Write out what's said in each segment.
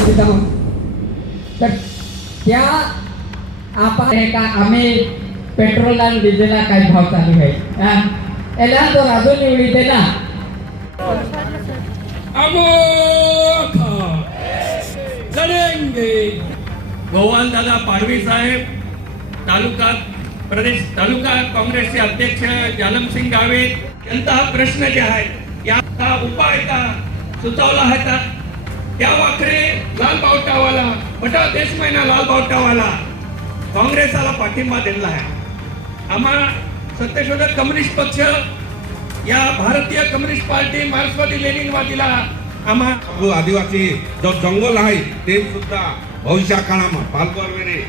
तिथे जाऊन. तर त्या आपण का आम्ही पेट्रोल आणि डिझेलला काय भाव चालू आहे? याला तो राजू निवडी दे ना. अमोखा गोवाल दादा पाडवी साहेब तालुका प्रदेश तालुका काँग्रेसचे अध्यक्ष जालमसिंग गावे यांचा हा प्रश्न जे आहे याचा उपाय का? सुचवला आहे का? त्या वाखरे लाल बावटावाला बटा देश महिना लाल बावटावाला काँग्रेसाला पाठिंबा दिलेला आहे. आम्हा सत्यशोधक कम्युनिस्ट पक्ष या भारतीय कम्युनिस्ट पार्टी मार्क्सवादी लेनिनवादीला आम्हा आदिवासी जो जंगल आहे ते सुद्धा भविष्या काळामध्ये पालकर वगैरे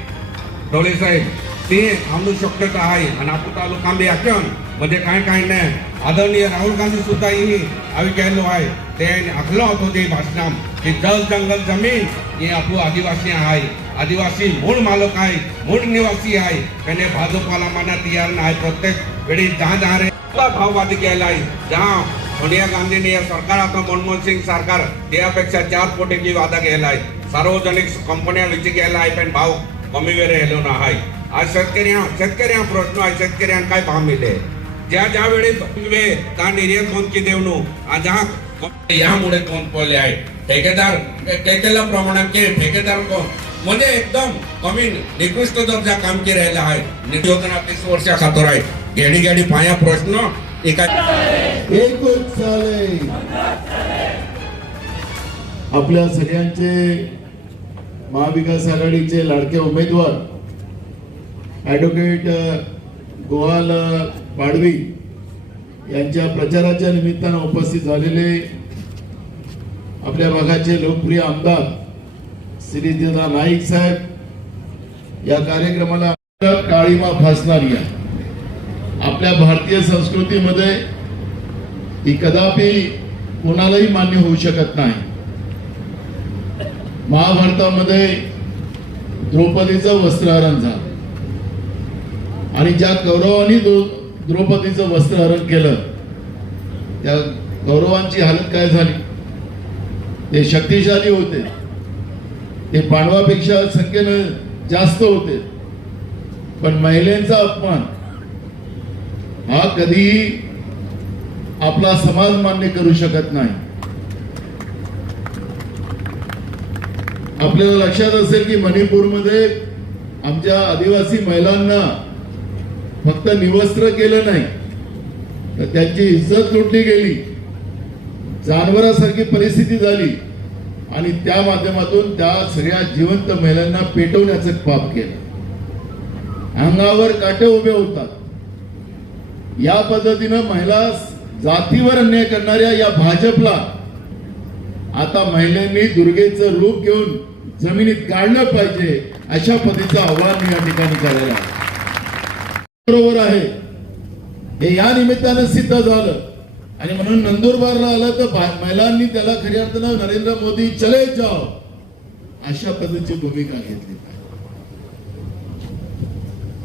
डोळे साहेब. ते आणू शक्यता आहे. आणि आपण तालुका बी आख्यान म्हणजे काय काय नाही. आदरणीय राहुल गांधी सुद्धा ही आवी आहे. ते आखलो होतो ते भाषणाम. की जल जंगल जमीन हे आपलं आदिवासी आहे. आदिवासी मूळ मालक आहे. मूळ निवासी आहे. त्याने भाजपाला माना तयार नाही. प्रत्येक वेळी जहा जहा रे भाववादी केला आहे. जहा सोनिया गांधीने या सरकार आता मनमोहन सिंग सरकार त्यापेक्षा चार कोटीची वादा केला आहे. सार्वजनिक कंपन्या विची केला आहे. पण भाव कमी वेळ राहिलो ना आहे आज शेतकऱ्यां शेतकऱ्यां प्रश्न आज शेतकऱ्यांना काय भाव मिळेल? ज्या ज्या वेळी वे त्या कोण की देवणू आज यामुळे कोण पडले आहे? ठेकेदार ठेकेला प्रमाणात के ठेकेदार कोण? म्हणजे एकदम कमी निकृष्ट दर्जा काम के राहिला आहे. योजना तीस वर्षा खातर आहे. गेडी गेडी पाया प्रश्न एका एकच चाले आपल्या सगळ्यांचे महाविकास आघाडीचे लाडके उमेदवार ॲडव्होकेट गोवाल पाडवी यांच्या प्रचाराच्या निमित्तानं उपस्थित झालेले आपल्या भागाचे लोकप्रिय आमदार श्री दादा नाईक साहेब या कार्यक्रमाला काळीमा फासणारी आहे. आपल्या भारतीय संस्कृतीमध्ये ही कदापि कोणालाही मान्य होऊ शकत नाही. महाभारतामध्ये द्रौपदीचं वस्त्रहरण झालं. आणि ज्या कौरवांनी द्रौ- द्रौपदीचं वस्त्रहरण केलं त्या कौरवांची हालत काय झाली? ते शक्तिशाली होते. ते पांडवापेक्षा संख्येनं जास्त होते. पण महिलांचा अपमान हा कधीही आपला समाज मान्य करू शकत नाही. आपल्याला लक्षात असेल की मणिपूरमध्ये आमच्या आदिवासी महिलांना फक्त निवस्त्र केलं नाही तर त्यांची इज्जत लुटली गेली. जानवरासारखी परिस्थिती झाली आणि त्या माध्यमातून त्या सगळ्या जिवंत महिलांना पेटवण्याचं पाप केलं. अंगावर काटे उभे होतात. या पद्धतीनं महिला जातीवर अन्याय करणाऱ्या या भाजपला आता महिलांनी दुर्गेचं रूप घेऊन जमिनीत काढलं पाहिजे अशा पद्धतीचं आव्हान मी या ठिकाणी करायला सरोवर आहे. हे या निमित्तानं सिद्ध झालं. आणि म्हणून नंदुरबारला आलं तर महिलांनी त्याला खऱ्या अर्थानं नरेंद्र मोदी चले जाओ. अशा पद्धतीची भूमिका घेतली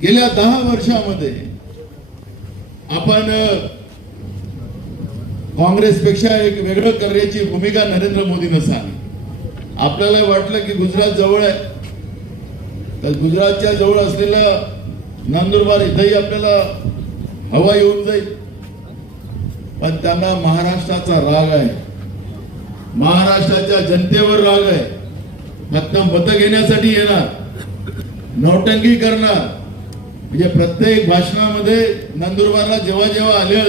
गेल्या दहा वर्षामध्ये आपण काँग्रेसपेक्षा एक वेगळं करण्याची भूमिका नरेंद्र मोदीनं सांगली आपल्याला वाटलं की गुजरात जवळ आहे. तर गुजरातच्या जवळ असलेलं नंदुरबार इथंही आपल्याला हवा येऊन जाईल. पण त्यांना महाराष्ट्राचा राग आहे. महाराष्ट्राच्या जनतेवर राग आहे. फक्त मत घेण्यासाठी येणार. नौटंकी करणार. म्हणजे प्रत्येक भाषणामध्ये नंदुरबारला जेव्हा जेव्हा आले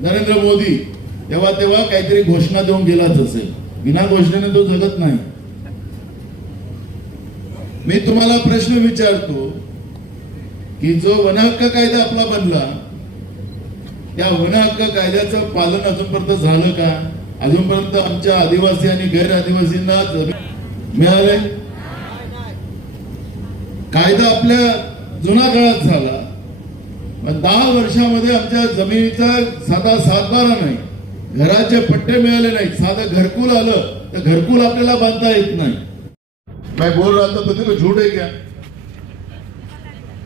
नरेंद्र मोदी तेव्हा तेव्हा काहीतरी घोषणा देऊन गेलाच असेल. विना घोषणेने तो जगत नाही. मी तुम्हाला प्रश्न विचारतो की जो वन हक्क कायदा आपला बनला त्या वन हक्क कायद्याचं पालन अजूनपर्यंत झालं का? अजूनपर्यंत आमच्या आदिवासी आणि गैर आदिवासींना मिळाले? कायदा आपल्या जुना काळात झाला. दहा वर्षामध्ये आमच्या जमिनीचा साधा सातबारा नाही. घराचे पट्टे मिळाले नाहीत. साधं घरकुल आलं तर घरकुल आपल्याला बांधता येत नाही. काय बोल राहतो तर तो देखो का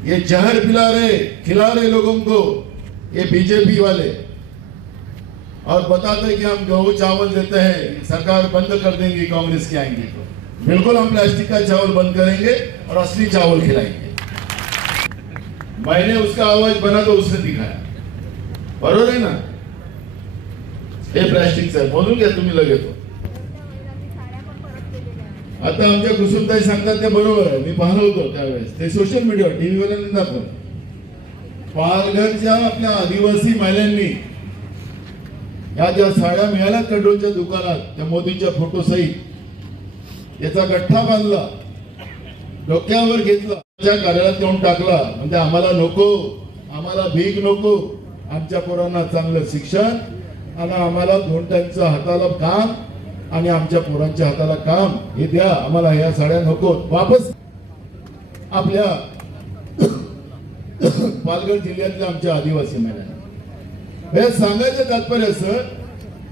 ये जहर पिला रहे, खिला रहे लोगों को, ये बीजेपी वाले। और बताते कि हम गेहूँ, चावल देते हैं, सरकार बंद कर देंगी, कांग्रेस की आएँगे तो। बिल्कुल हम प्लास्टिक का चावल बंद करेंगे और असली चावल खिलाएँगे। मैंने उसका आवाज़ बना तो उसने दिखाया। बरोबर आहे ना? हे। प्लास्टिकचं आहे म्हणून तुम्ही लगेच आता आमच्या कुसुमताई सांगतात ते बरोबर आहे. मी पाहिलं होतो त्यावेळेस. ते सोशल मीडियावर टीव्ही दाखवत पालघरच्या आपल्या आदिवासी महिलांनी या ज्या साड्या मिळाल्या कंट्रोलच्या दुकानात त्या मोदींच्या फोटो सहित याचा गठ्ठा बांधला डोक्यावर घेतला त्या कार्यालयात येऊन टाकला. म्हणजे आम्हाला नको आम्हाला भीक नको आमच्या पोरांना चांगलं शिक्षण आणि आम्हाला दोन टाईमचं हाताला काम आणि आमच्या पोरांच्या हाताला काम हे द्या आम्हाला या साड्या नको. वापस आपल्या पालघर जिल्ह्यातल्या आमच्या आदिवासी महिला हे सांगायचं तात्पर्य असं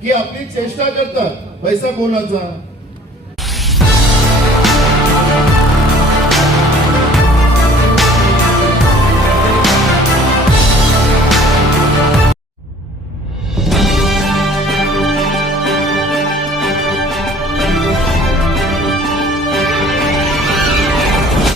की आपली चेष्टा करतात. पैसा कोणाचा?